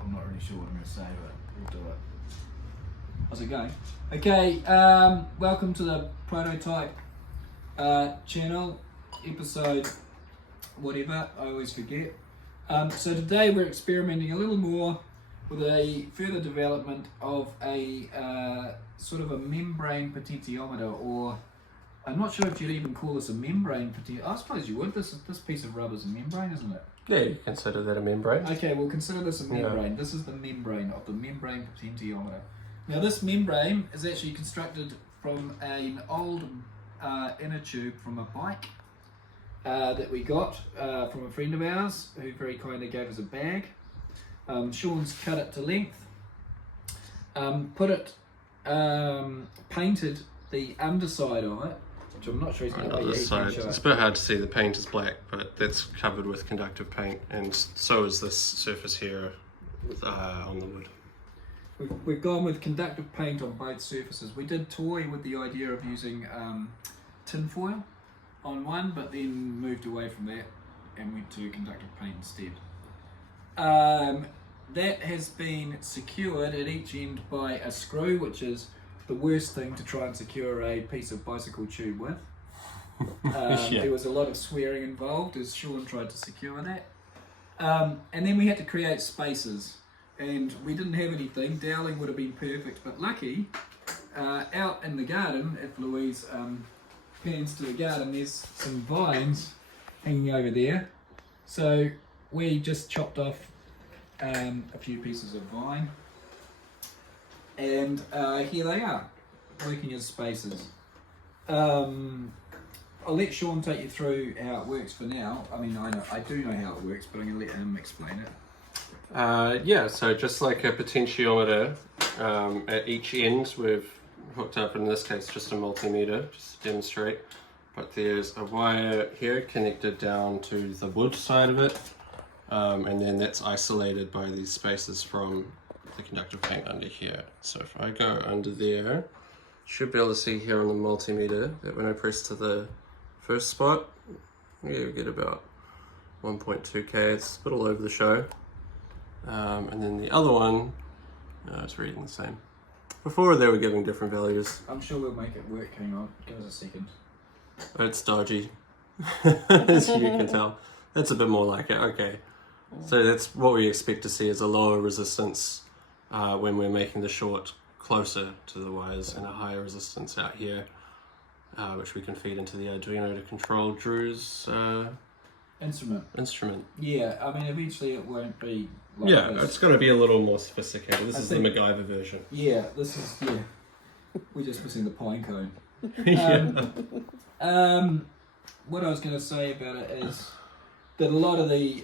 I'm not really sure what I'm going to say, but we'll do it. How's it going? Okay, welcome to the Prototype channel, episode whatever, I always forget. So today we're experimenting a little more with a further development of a sort of a membrane potentiometer, or I'm not sure if you'd even call this a membrane potentiometer. I suppose you would. This piece of rubber is a membrane, isn't it? Yeah, you consider that a membrane. Okay, we'll consider this a membrane. Yeah. This is the membrane of the membrane potentiometer. Now this membrane is actually constructed from an old inner tube from a bike that we got from a friend of ours who very kindly gave us a bag. Sean's cut it to length, painted the underside of it, which I'm not sure he's going to this side. It's a bit hard to see, the paint is black, but that's covered with conductive paint, and so is this surface here on the wood. We've gone with conductive paint on both surfaces. We did toy with the idea of using tin foil on one, but then moved away from that and went to conductive paint instead. That has been secured at each end by a screw, which is the worst thing to try and secure a piece of bicycle tube with. Yeah. There was a lot of swearing involved as Sean tried to secure that. And then we had to create spaces, and we didn't have anything. Doweling would have been perfect, but lucky, out in the garden, if Louise pans to the garden, there's some vines hanging over there. So we just chopped off a few pieces of vine, and here they are, working as spaces. I'll let Sean take you through how it works for now. I mean, I do know how it works, but I'm going to let him explain it. Yeah, so just like a potentiometer, at each end we've hooked up, in this case, just a multimeter, just to demonstrate. But there's a wire here connected down to the wood side of it, and then that's isolated by these spaces from the conductive paint under here. So if I go under there, you should be able to see here on the multimeter that when I press to the first spot, you get about 1.2K, it's a bit all over the show. And then the other one, it's reading the same. Before they were giving different values. I'm sure we'll make it work, hang on, give us a second. It's dodgy, as you can tell. That's a bit more like it, okay. So that's what we expect to see, is a lower resistance when we're making the short closer to the wires, and a higher resistance out here, which we can feed into the Arduino to control Drew's instrument. Yeah, I mean, eventually it won't be like this. It's going to be a little more sophisticated. This is the MacGyver version. Yeah, we're just missing the pine cone. What I was going to say about it is that a lot of the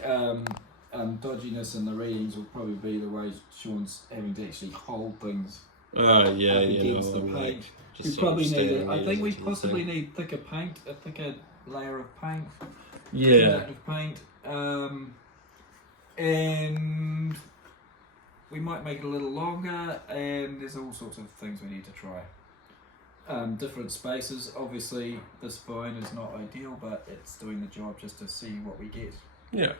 dodginess in the readings will probably be the way Sean's having to actually hold things against the paint. You probably need I think we possibly need thicker paint, a thicker layer of paint. Yeah. Conductive paint. And we might make it a little longer, and there's all sorts of things we need to try. Different spaces. Obviously this vine is not ideal, but it's doing the job just to see what we get. Yeah.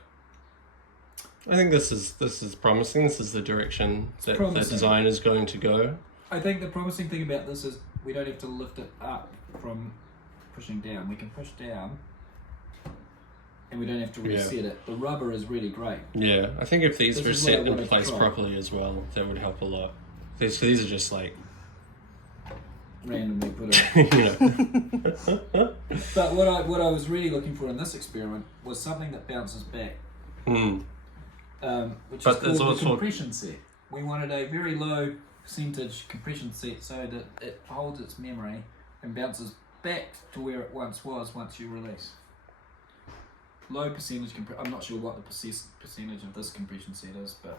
I think this is promising. This is the direction that the design is going to go. I think the promising thing about this is we don't have to lift it up from pushing down. We can push down and we don't have to reset it. The rubber is really great. Yeah, I think if these were set in place properly as well, that would help a lot. These are just like randomly put in. But what I was really looking for in this experiment was something that bounces back. Which is called the compression set. We wanted a very low percentage compression set so that it holds its memory and bounces back to where it once was once you release. Low percentage I'm not sure what the percentage of this compression set is, but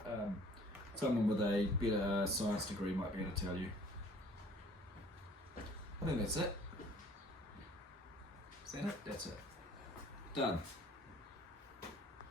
someone with a better science degree might be able to tell you. I think that's it. Is that it? That's it. Done.